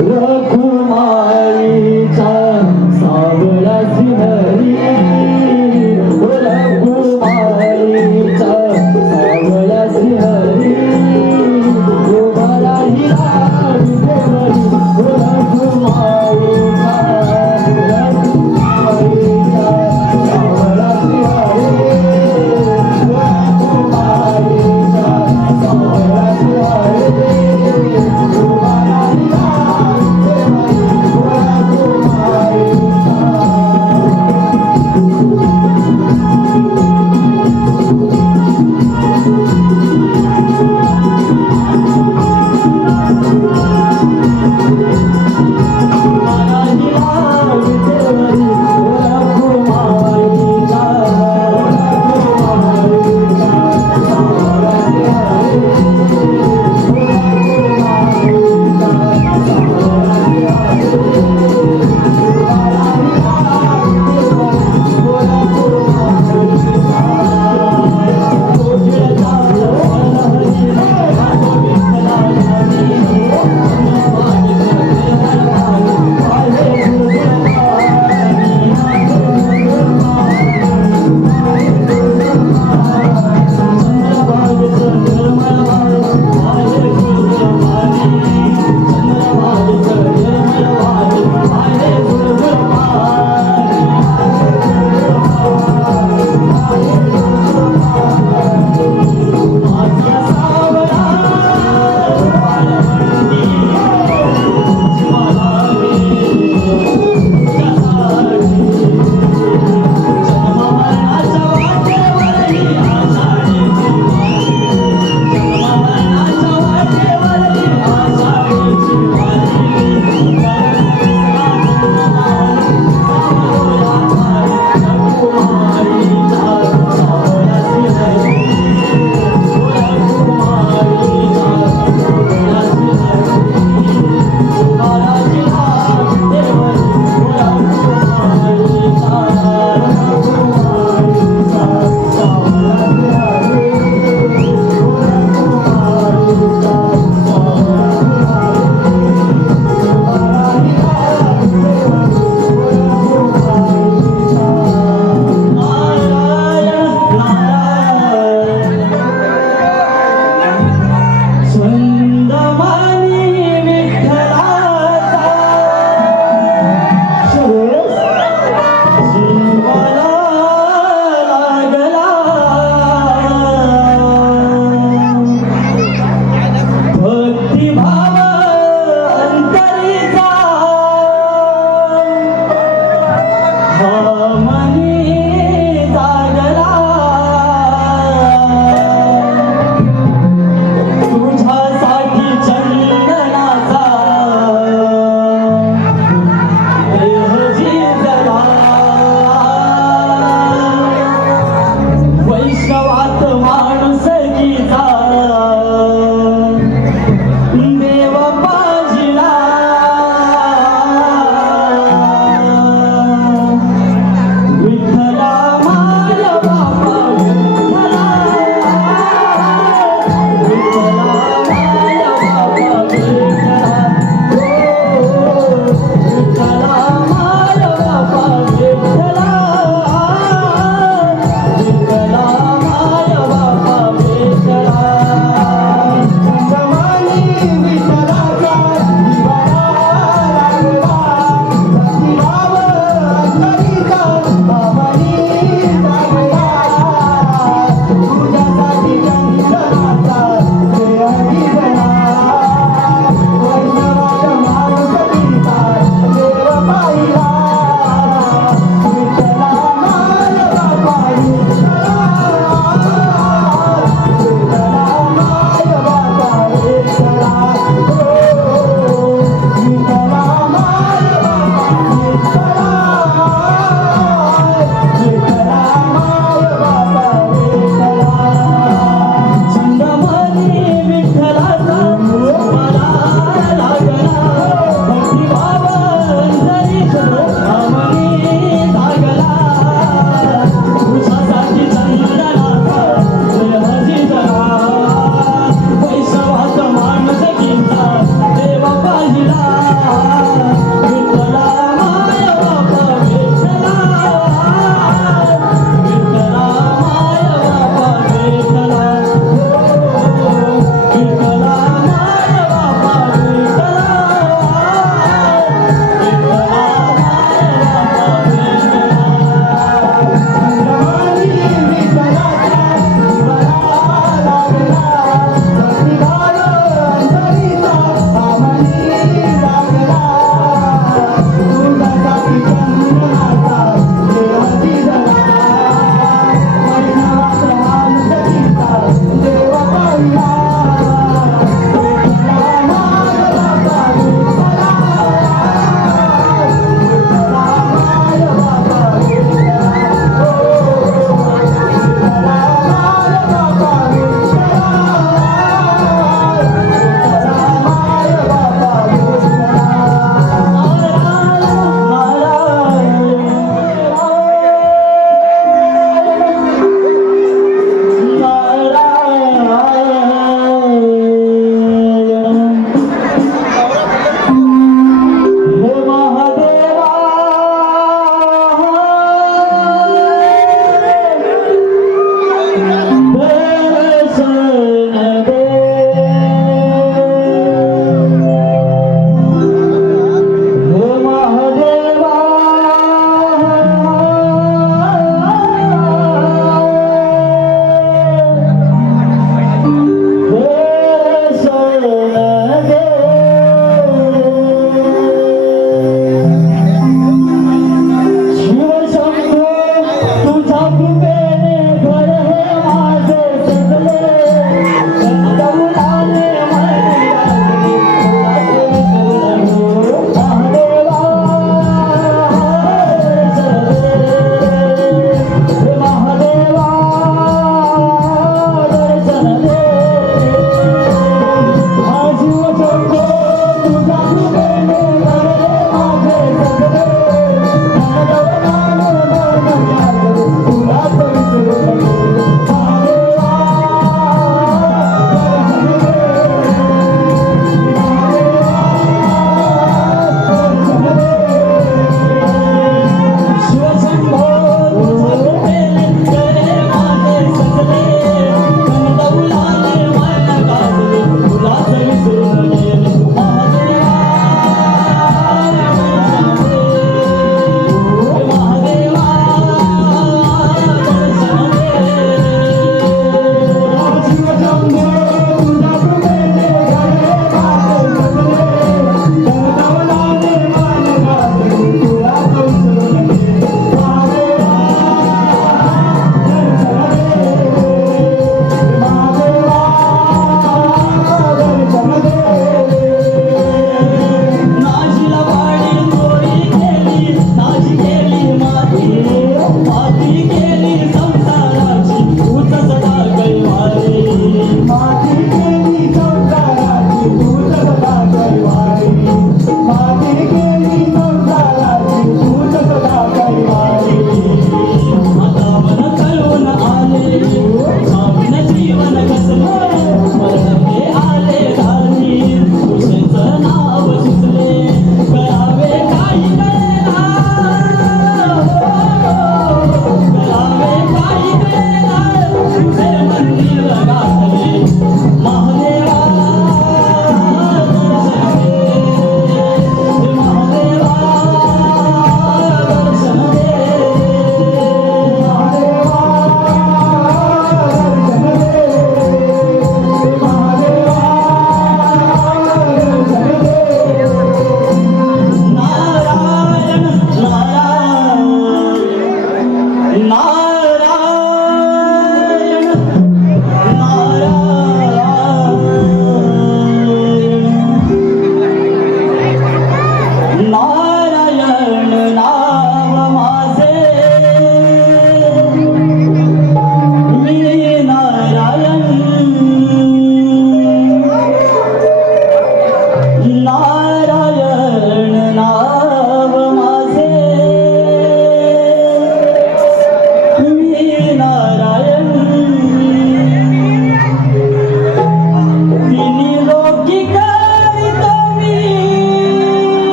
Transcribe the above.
Yeah.